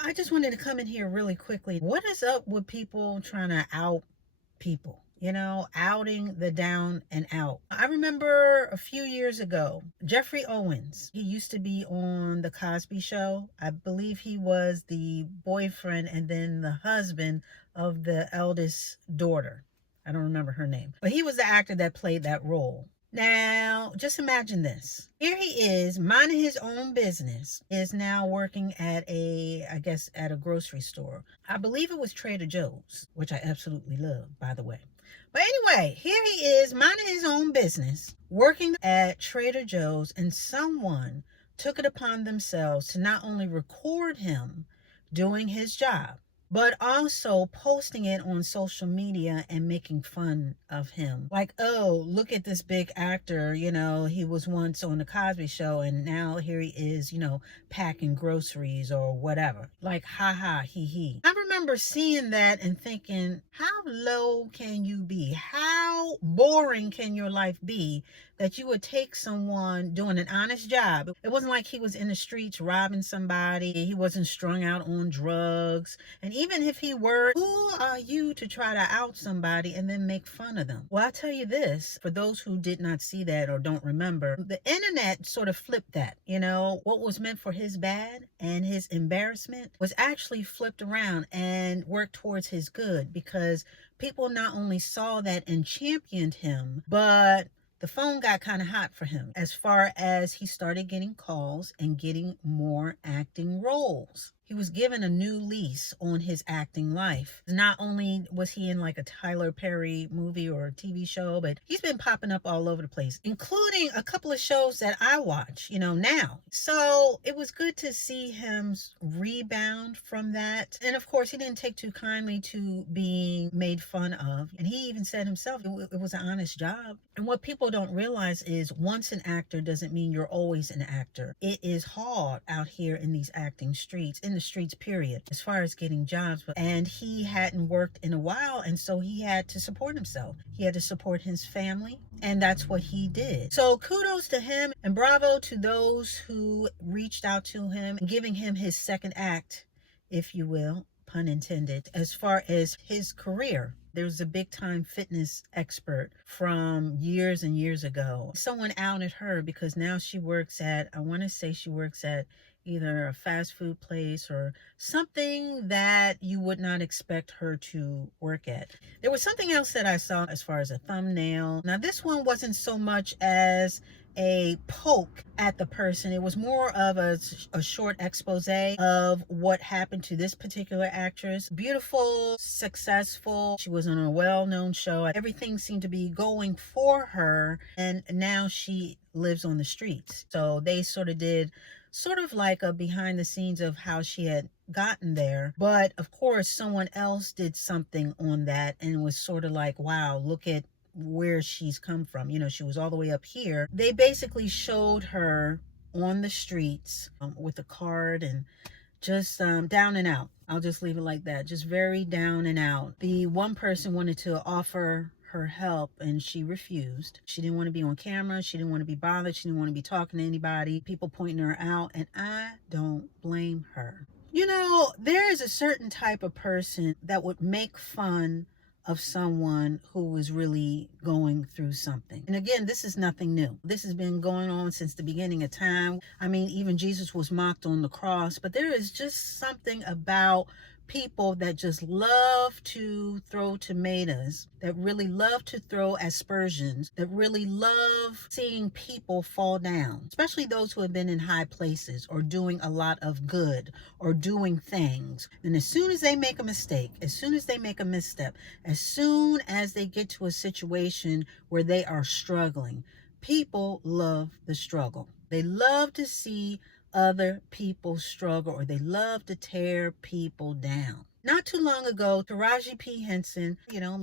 I just wanted to come in here really quickly. What is up with people trying to out people? Outing the down and out. I remember a few years ago, Geoffrey Owens, he used to be on The Cosby Show. I believe he was the boyfriend and then the husband of the eldest daughter. I don't remember her name, but he was the actor that played that role. Now, just imagine this. Here he is, minding his own business, is now working at at a grocery store. I believe it was Trader Joe's, which I absolutely love, by the way. But anyway, here he is, minding his own business, working at Trader Joe's, and someone took it upon themselves to not only record him doing his job, but also posting it on social media and making fun of him. Like, oh, look at this big actor, he was once on the Cosby Show and now here he is, packing groceries or whatever. Like, ha ha, he he. I remember seeing that and thinking, how low can you be? How boring can your life be that you would take someone doing an honest job? It wasn't like he was in the streets robbing somebody. He wasn't strung out on drugs. And even if he were, who are you to try to out somebody and then make fun of them? Well, I'll tell you this, for those who did not see that or don't remember, the internet sort of flipped that. What was meant for his bad and his embarrassment was actually flipped around and worked towards his good, because people not only saw that and championed him, but the phone got kind of hot for him as far as he started getting calls and getting more acting roles. He was given a new lease on his acting life. Not only was he in like a Tyler Perry movie or TV show, but he's been popping up all over the place, including a couple of shows that I watch, now. So it was good to see him rebound from that. And of course, he didn't take too kindly to being made fun of. And he even said himself, it was an honest job. And what people don't realize is once an actor doesn't mean you're always an actor. It is hard out here in these acting streets, in the streets period, as far as getting jobs. And he hadn't worked in a while, and so he had to support himself. He had to support his family, and that's what he did. So kudos to him, and bravo to those who reached out to him, giving him his second act, if you will, pun intended, as far as his career. There's a big time fitness expert from years and years ago. Someone outed her because now she works at, I want to say she works at either a fast food place or something that you would not expect her to work at. There was something else that I saw as far as a thumbnail. Now this one wasn't so much as a poke at the person. It was more of a short expose of what happened to this particular actress. Beautiful, successful. She was on a well-known show. Everything seemed to be going for her, and now she lives on the streets. So they sort of did like a behind the scenes of how she had gotten there. But of course, someone else did something on that and was sort of like, wow, look at where she's come from. She was all the way up here. They basically showed her on the streets with a card and just down and out. I'll just leave it like that. Just very down and out. The one person wanted to offer her help and she refused. She didn't want to be on camera. She didn't want to be bothered. She didn't want to be talking to anybody. People pointing her out, and I don't blame her. There is a certain type of person that would make fun of someone who was really going through something. And again, this is nothing new. This has been going on since the beginning of time. I mean, even Jesus was mocked on the cross, but there is just something about people that just love to throw tomatoes, that really love to throw aspersions, that really love seeing people fall down, especially those who have been in high places or doing a lot of good or doing things. And as soon as they make a mistake, as soon as they make a misstep, as soon as they get to a situation where they are struggling, people love the struggle. They love to see other people struggle, or they love to tear people down. Not too long ago, Taraji P. Henson,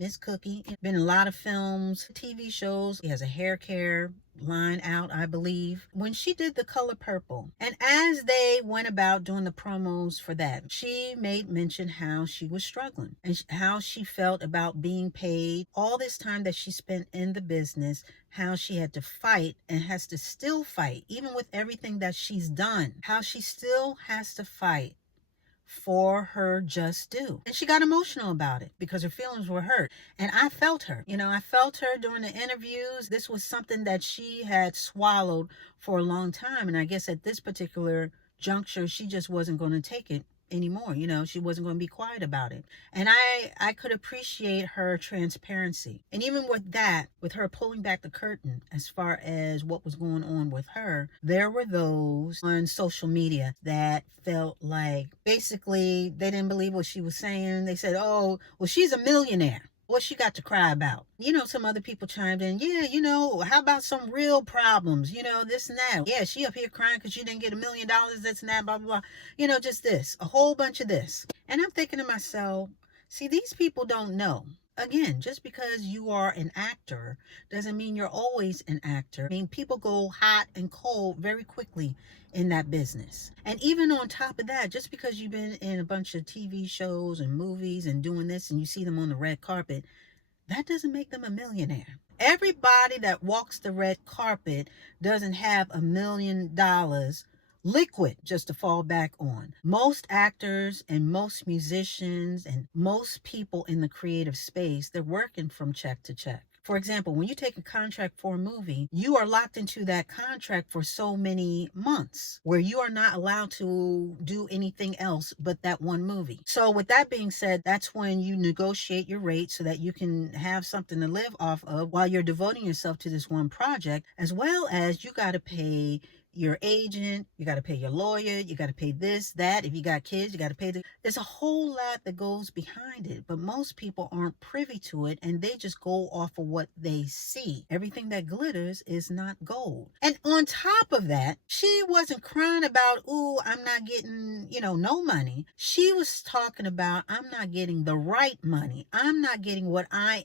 Miss Cookie, been in a lot of films, TV shows. He has a hair care line out, I believe, when she did The Color Purple. And as they went about doing the promos for that, she made mention how she was struggling and how she felt about being paid all this time that she spent in the business, how she had to fight and has to still fight, even with everything that she's done, how she still has to fight for her just due. And she got emotional about it because her feelings were hurt. And I felt her. I felt her during the interviews. This was something that she had swallowed for a long time. And I guess at this particular juncture, she just wasn't going to take it anymore. She wasn't going to be quiet about it. And I could appreciate her transparency. And even with that, with her pulling back the curtain as far as what was going on with her, there were those on social media that felt like basically they didn't believe what she was saying. They said, oh, well, she's a millionaire. What she got to cry about? Some other people chimed in, yeah, how about some real problems? This and that. Yeah, she up here crying because she didn't get $1 million, this and that, blah, blah, blah. Just this, a whole bunch of this. And I'm thinking to myself, see, these people don't know. Again, just because you are an actor doesn't mean you're always an actor. I mean, people go hot and cold very quickly in that business. And even on top of that, just because you've been in a bunch of TV shows and movies and doing this and you see them on the red carpet, that doesn't make them a millionaire. Everybody that walks the red carpet doesn't have $1 million liquid just to fall back on. Most actors and most musicians and most people in the creative space, they're working from check to check. For example, when you take a contract for a movie, you are locked into that contract for so many months where you are not allowed to do anything else but that one movie. So with that being said, that's when you negotiate your rate so that you can have something to live off of while you're devoting yourself to this one project, as well as you got to pay your agent, you got to pay your lawyer, you got to pay this, that. If you got kids, you got to pay there's a whole lot that goes behind it, but most people aren't privy to it and they just go off of what they see. Everything that glitters is not gold. And on top of that, she wasn't crying about, ooh, I'm not getting, no money. She was talking about, I'm not getting the right money. I'm not getting what I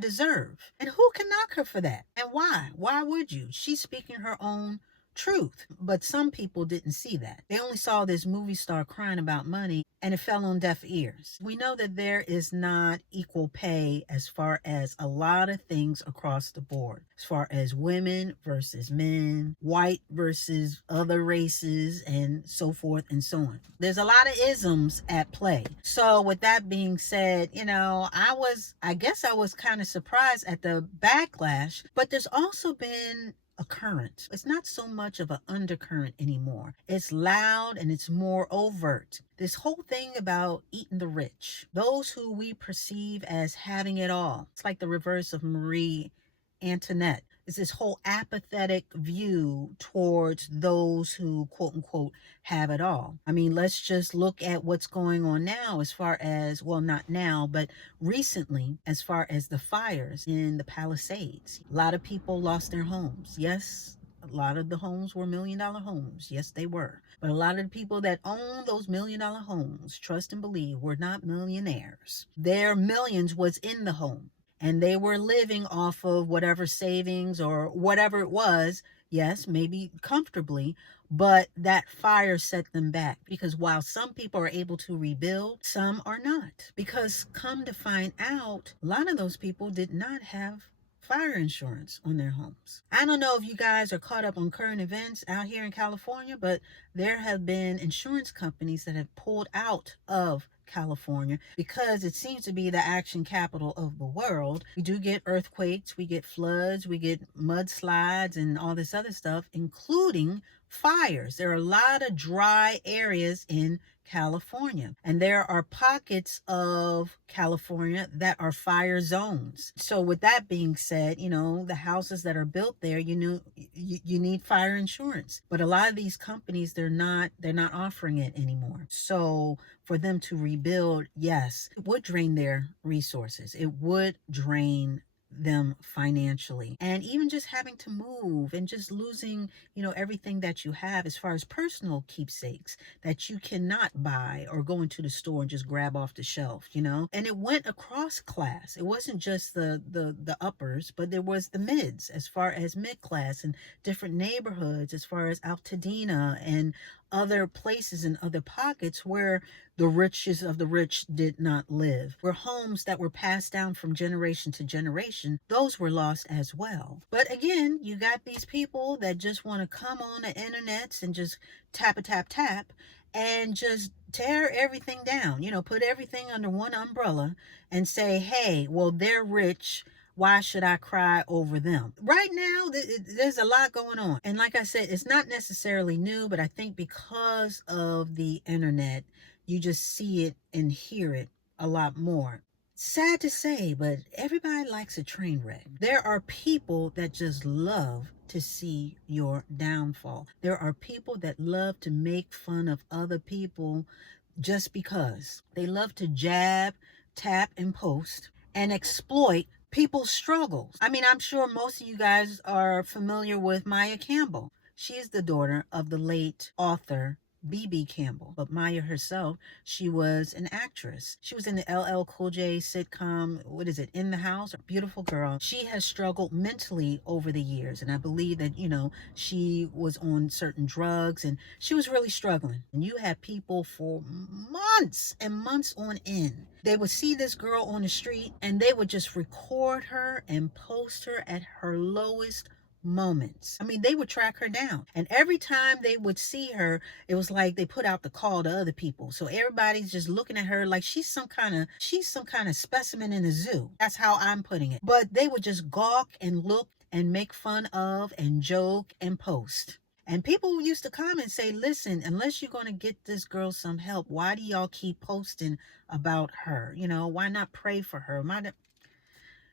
deserve. And who can knock her for that? And why? Why would you? She's speaking her own truth. But some people didn't see that. They only saw this movie star crying about money and it fell on deaf ears. We know that there is not equal pay as far as a lot of things across the board, as far as women versus men, white versus other races, and so forth and so on. There's a lot of isms at play. So with that being said, I guess I was kind of surprised at the backlash, but there's also been a current. It's not so much of an undercurrent anymore. It's loud and it's more overt. This whole thing about eating the rich, those who we perceive as having it all. It's like the reverse of Marie Antoinette. It's this whole apathetic view towards those who, quote unquote, have it all. I mean, let's just look at what's going on now as far as, well, not now, but recently, as far as the fires in the Palisades. A lot of people lost their homes. Yes, a lot of the homes were $1 million homes. Yes, they were. But a lot of the people that own those $1 million homes, trust and believe, were not millionaires. Their millions was in the home. And they were living off of whatever savings or whatever it was. Yes, maybe comfortably, but that fire set them back, because while some people are able to rebuild, some are not. Because come to find out, a lot of those people did not have fire insurance on their homes. I don't know if you guys are caught up on current events out here in California, but there have been insurance companies that have pulled out of California because it seems to be the action capital of the world. We do get earthquakes, we get floods, we get mudslides and all this other stuff, including fires. There are a lot of dry areas in California, and there are pockets of California that are fire zones. So with that being said, the houses that are built there, you need fire insurance, but a lot of these companies, they're not offering it anymore. So for them to rebuild, yes, it would drain their resources. It would drain them financially, and even just having to move and just losing everything that you have as far as personal keepsakes that you cannot buy or go into the store and just grab off the shelf. And it went across class. It wasn't just the uppers, but there was the mids, as far as mid-class, and different neighborhoods as far as Altadena and other places and other pockets where the richest of the rich did not live, where homes that were passed down from generation to generation, those were lost as well. But again, you got these people that just want to come on the internets and just tap a tap tap and just tear everything down, put everything under one umbrella and say, hey, well, they're rich. Why should I cry over them? Right now, there's a lot going on. And like I said, it's not necessarily new, but I think because of the internet, you just see it and hear it a lot more. Sad to say, but everybody likes a train wreck. There are people that just love to see your downfall. There are people that love to make fun of other people just because. They love to jab, tap, and post and exploit people's struggles. I mean, I'm sure most of you guys are familiar with Maya Campbell. She is the daughter of the late author B.B. Campbell. But Maya herself, she was an actress. She was in the LL Cool J sitcom, what is it, In the House? A beautiful girl. She has struggled mentally over the years. And I believe that, she was on certain drugs and she was really struggling. And you had people for months and months on end. They would see this girl on the street and they would just record her and post her at her lowest moments. I mean, they would track her down. And every time they would see her, it was like they put out the call to other people. So everybody's just looking at her like she's some kind of specimen in a zoo. That's how I'm putting it. But they would just gawk and look and make fun of and joke and post. And people used to come and say, listen, unless you're going to get this girl some help, why do y'all keep posting about her? Why not pray for her?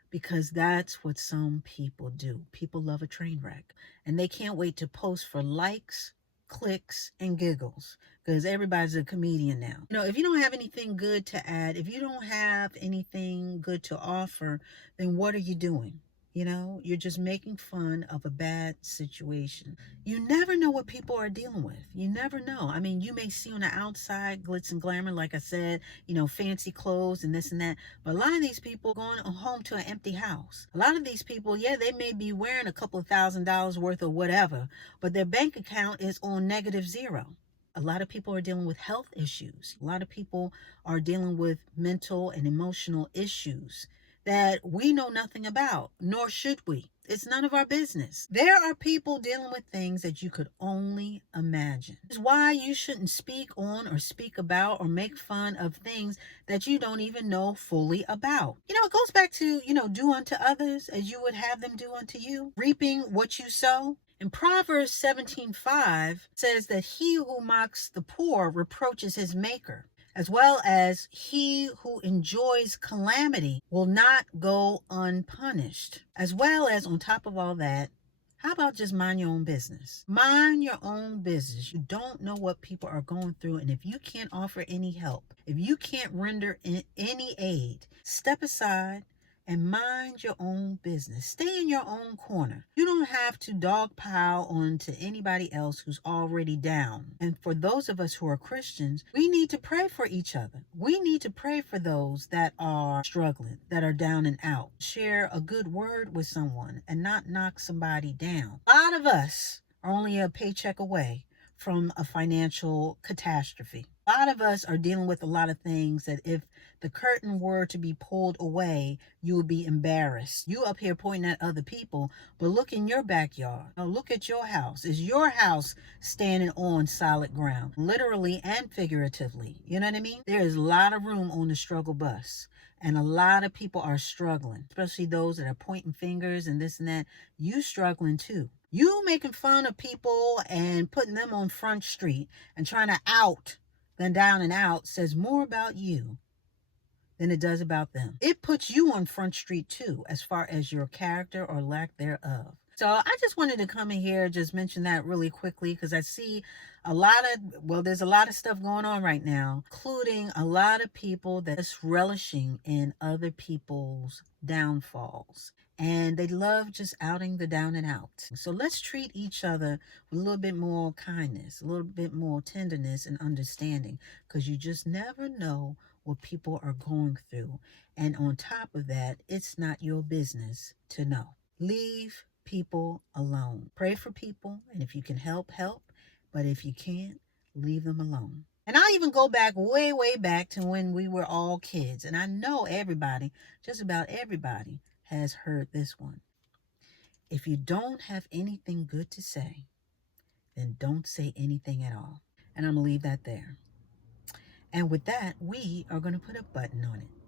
Because that's what some people do. People love a train wreck. And they can't wait to post for likes, clicks, and giggles. Because everybody's a comedian now. If you don't have anything good to add, if you don't have anything good to offer, then what are you doing? You're just making fun of a bad situation. You never know what people are dealing with. You never know. I mean, you may see on the outside glitz and glamour, like I said, fancy clothes and this and that. But a lot of these people going home to an empty house. A lot of these people, yeah, they may be wearing a couple of $1,000s worth of whatever, but their bank account is on -0. A lot of people are dealing with health issues. A lot of people are dealing with mental and emotional issues that we know nothing about, nor should we. It's none of our business. There are people dealing with things that you could only imagine. It's why you shouldn't speak on or speak about or make fun of things that you don't even know fully about. It goes back to, do unto others as you would have them do unto you, reaping what you sow. And Proverbs 17:5 says that he who mocks the poor reproaches his maker, as well as he who enjoys calamity will not go unpunished. As well as, on top of all that, how about just mind your own business? Mind your own business. You don't know what people are going through. And if you can't offer any help, if you can't render any aid, step aside and mind your own business. Stay in your own corner. You don't have to dogpile onto anybody else who's already down. And for those of us who are Christians, we need to pray for each other. We need to pray for those that are struggling, that are down and out. Share a good word with someone and not knock somebody down. A lot of us are only a paycheck away from a financial catastrophe. A lot of us are dealing with a lot of things that if the curtain were to be pulled away, you would be embarrassed. You up here pointing at other people, but look in your backyard. Now look at your house. Is your house standing on solid ground? Literally and figuratively. You know what I mean? There is a lot of room on the struggle bus. And a lot of people are struggling, especially those that are pointing fingers and this and that. You struggling too. You making fun of people and putting them on Front Street and trying to out them down and out says more about you than it does about them. It puts you on Front Street too, as far as your character or lack thereof. So I just wanted to come in here, just mention that really quickly, because I see there's a lot of stuff going on right now, including a lot of people that's relishing in other people's downfalls. And they love just outing the down and out. So let's treat each other with a little bit more kindness, a little bit more tenderness and understanding, because you just never know what people are going through. And on top of that, it's not your business to know. Leave people alone. Pray for people, and if you can help, help. But if you can't, leave them alone. And I even go back way, way back to when we were all kids. And I know everybody, just about everybody, has heard this one. If you don't have anything good to say, then don't say anything at all. And I'm going to leave that there. And with that, we are going to put a button on it.